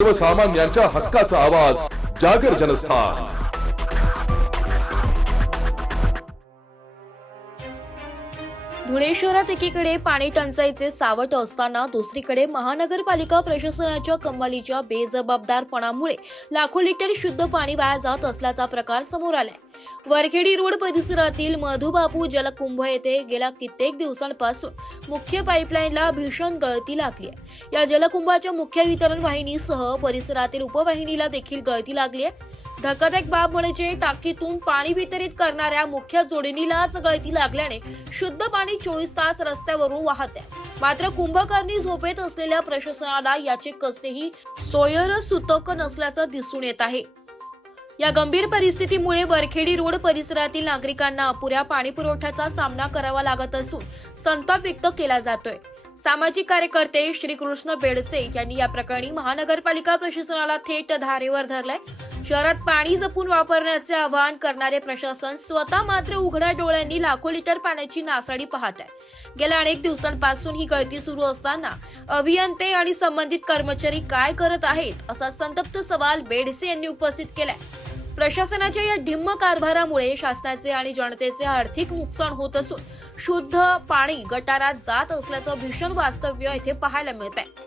सर्वसामान्यांच्या हक्काचा आवाज जागर जनस्थान। धुळे शहरात एकीकडे पाणी टंचाईचे सावट असताना दुसरीकडे महानगरपालिका प्रशासनाच्या कमालीच्या बेजबाबदारपणामुळे लाखो लिटर शुद्ध पाणी वाया जात असल्याचा प्रकार समोर आलाय। वरखेडी रोड परिसरातील मधुबापू जलकुंभ येथे गेल्या कित्येक दिवसांपासून मुख्य पाईपलाईनला भीषण गळती लागली आहे। या जलकुंभाच्या मुख्य वितरण वाहिनीसह परिसरातील उपवाहिनीला देखील गळती लागली आहे। धक्कादायक बाब म्हणजे टाकीतून पाणी वितरित करणाऱ्या मुख्य जोडणीलाच गळती लागल्याने शुद्ध पाणी 24 तास रस्त्यावरून वाहत आहे। मात्र कुंभकर्णी झोपेत असलेल्या प्रशासनाला याचे कसलेही सोयरसूतक नसल्याचं दिसून येत आहे। या गंभीर परिस्थितीमुळे वरखेडी रोड परिसरातील नागरिकांना अपुऱ्या पाणी पुरवठ्याचा सामना करावा लागत असून संताप व्यक्त केला जातोय। सामाजिक कार्यकर्ते श्रीकृष्ण बेडसे यांनी या प्रकरणी महानगरपालिका प्रशासनाला थेट धारेवर धरलंय। शहरात पाणी जपून वापरण्याचे आवाहन करणारे प्रशासन स्वतः मात्र उघड्या डोळ्यांनी लाखो लिटर पाण्याची नासाडी पाहत आहे। गेल्या अनेक दिवसांपासून ही गळती सुरू असताना अभियंते आणि संबंधित कर्मचारी काय करत आहेत असा संतप्त सवाल बेडसे यांनी उपस्थित केलाय। प्रशासनाच्या या ढिम्म कारभारामुळे शासनाचे आणि जनतेचे आर्थिक नुकसान होत असून शुद्ध पाणी गटारात जात असल्याचं भीषण वास्तव्य येथे पाहायला मिळत आहे।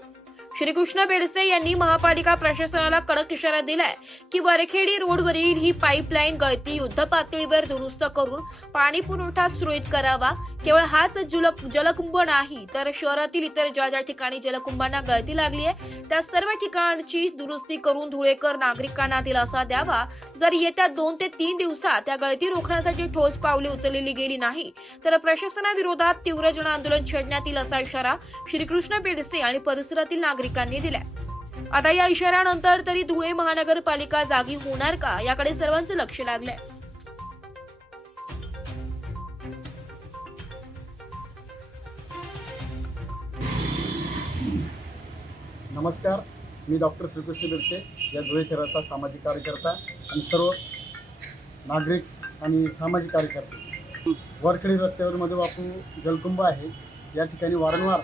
श्रीकृष्ण बेडसे यांनी महापालिका प्रशासनाला कडक इशारा दिलाय की वरखेडी रोडवरील ही पाईपलाईन गळती युद्ध पातळीवर दुरुस्त करून पाणी पुरवठा सुरळीत करावा। केवळ हाच जलकुंभ नाही तर शहरातील इतर ज्या ठिकाणी जलकुंभांना गळती लागली आहे त्या सर्व ठिकाणची दुरुस्ती करून धुळेकर नागरिकांना दिलासा द्यावा। जर येत्या 2 ते 3 दिवसात त्या गळती रोखण्यासाठी ठोस पावले उचलली गेली नाही तर प्रशासनाविरोधात तीव्र जनआंदोलन छेडण्यात येईल असा इशारा श्रीकृष्ण बेडसे आणि परिसरातील नागरिकांनी दिलाय। आता या इशाऱ्यानंतर तरी धुळे महानगरपालिका जागी होणार का याकडे सर्वांचं लक्ष लागलंय। नमस्कार, मी डॉक्टर श्रीकृष्ण बेडसे या धुळे शहराचा सामाजिक कार्यकर्ता आणि सर्व नागरिक आणि सामाजिक कार्यकर्ते। वरखेडी रस्त्यावर मधुबापू जलकुंभ आहे, या ठिकाणी वारंवार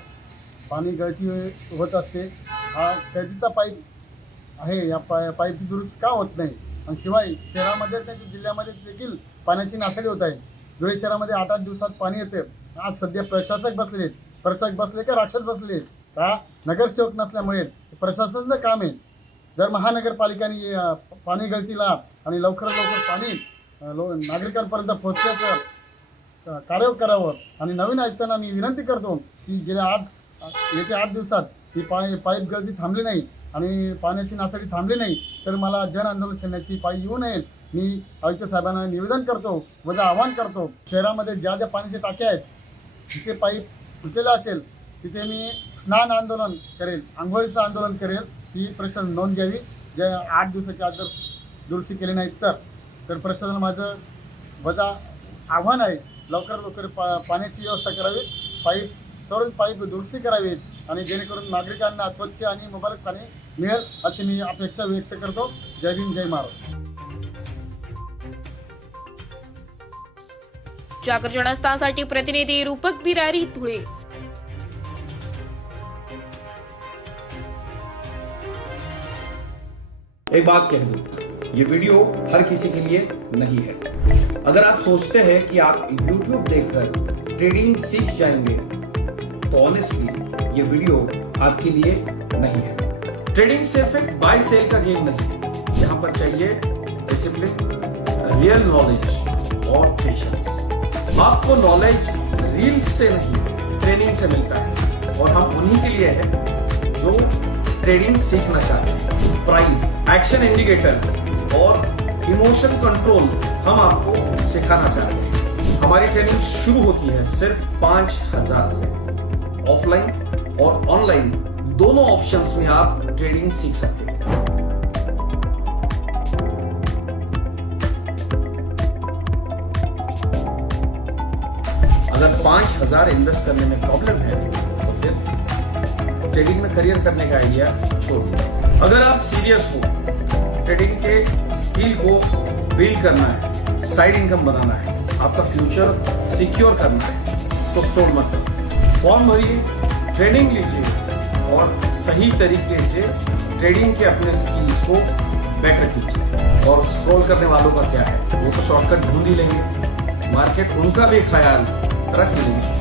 पाणी गळती होत असते। हा कैदीचा पाईप आहे, या पाईपची दुरुस्ती का होत नाही आणि शिवाय शहरामध्ये नाही जिल्ह्यामध्ये देखील पाण्याची नासाडी होत आहे। धुळे शहरामध्ये 8-8 दिवसात पाणी येते। आज सध्या प्रशासक बसले का राक्षस बसले का नगरसेवक नसल्यामुळे प्रशासनाचं काम आहे। जर महानगरपालिकेने पाणी गळतीला आणि लवकरात लवकर पाणी नागरिकांपर्यंत पोहोचण्याचं कार्य करावं आणि नवीन आयुक्तांना मी विनंती करतो की गेल्या 8 दिवसात ही पाईप गळती थांबली नाही आणि पाण्याची नासाडी थांबली नाही तर मला जन आंदोलन छेडण्याची पाळी येऊ नये। मी आयुक्त साहेबांना निवेदन करतो व आवाहन करतो, शहरामध्ये ज्या पाण्याच्या टाक्या आहेत तिथे पाईप फुटलेला असेल तिथे मी स्नान आंदोलन करेल, आंघोळीचं आंदोलन करेल। ही प्रशासन नोंद घ्यावी। जे 8 दिवसाच्या आत जर दुरुस्ती केली नाही तर प्रशासन माझं वजा आव्हान आहे, लवकरात लवकर पाण्याची व्यवस्था करावी, सर्व पाईप दुरुस्ती करावी आणि जेणेकरून नागरिकांना स्वच्छ आणि मुबलक पाणी मिळेल अशी मी अपेक्षा व्यक्त करतो। जय भीम, जय महाराष्ट्र। जागर जनस्थानसाठी प्रतिनिधी रूपक बिरारी, धुळे। एक बात कह दूं, ये वीडियो हर किसी के लिए नहीं है। अगर आप सोचते हैं कि आप YouTube देखकर ट्रेडिंग सीख जाएंगे तो ऑनेस्टली ये वीडियो आपके लिए नहीं है। ट्रेडिंग सिर्फ एक बाय सेल का गेम नहीं है। यहाँ पर चाहिए डिसिप्लिन, रियल नॉलेज और पेशेंस। आपको नॉलेज रील्स से नहीं ट्रेनिंग से मिलता है और हम उन्हीं के लिए हैं जो ट्रेडिंग सीखना चाहते हैं। प्राइस, एक्शन इंडिकेटर और इमोशन कंट्रोल हम आपको सिखाना चाहते हैं। हमारी ट्रेनिंग शुरू होती है सिर्फ 5000 से। ऑफलाइन और ऑनलाइन दोनों ऑप्शंस में आप ट्रेडिंग सीख सकते हैं। अगर 5000 इन्वेस्ट करने में प्रॉब्लम है तो फिर ट्रेडिंग में करियर करने का आइडिया छोड़ दीजिए। अगर आप सीरियस हो, ट्रेडिंग के स्किल को बिल्ड करना है, साइड इनकम बनाना है, आपका फ्यूचर सिक्योर करना है तो स्टॉप मत करो। फॉर्म भरिए, ट्रेनिंग लीजिए और सही तरीके से ट्रेडिंग के अपने स्किल्स को बेटर कीजिए। और स्क्रॉल करने वालों का क्या है, वो तो शॉर्टकट ढूंढ ही लेंगे, मार्केट उनका भी ख्याल रख ही लेंगे।